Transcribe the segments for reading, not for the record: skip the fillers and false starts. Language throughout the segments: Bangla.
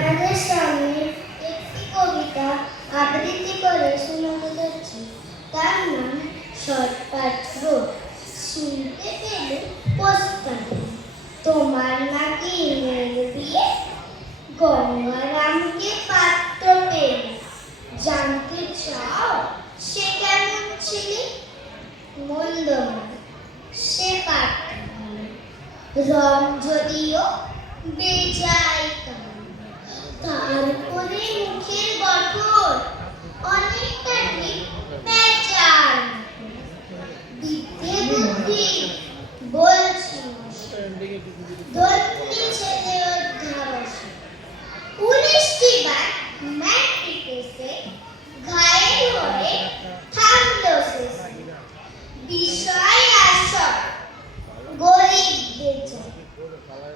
আপনাদের সামনে একটি কবিতা আবৃত্তি করে শোনাতে যাচ্ছি। তার নাম শর্টকাট রোড। শুনতে পেলে পোস্টকার্ড। তোমার নাকি মেয়ের বিয়ে, গঙ্গারামকে পাত্র পেল। জানতে চাও সে কেমন ছেলে? মন্দ নয়, সে পাত্র ভালো। রং যদিও বেজায় কালো, তারপরে মুখের গঠন অনেকটা ঠিক প্যাঁচার মতো। বিদ্যে বুদ্ধি বলছি ধন্যী ছেলে অধ্যাবসে। 19টি বার ম্যাট্রিকেসে ঘায়েল হয়ে থামলো শেষে। বিষয় আসর গরিব বেচার,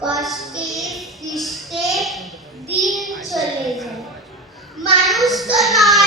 কষ্টে সৃষ্টে দিন চলে যায়। মানুষ তো নয়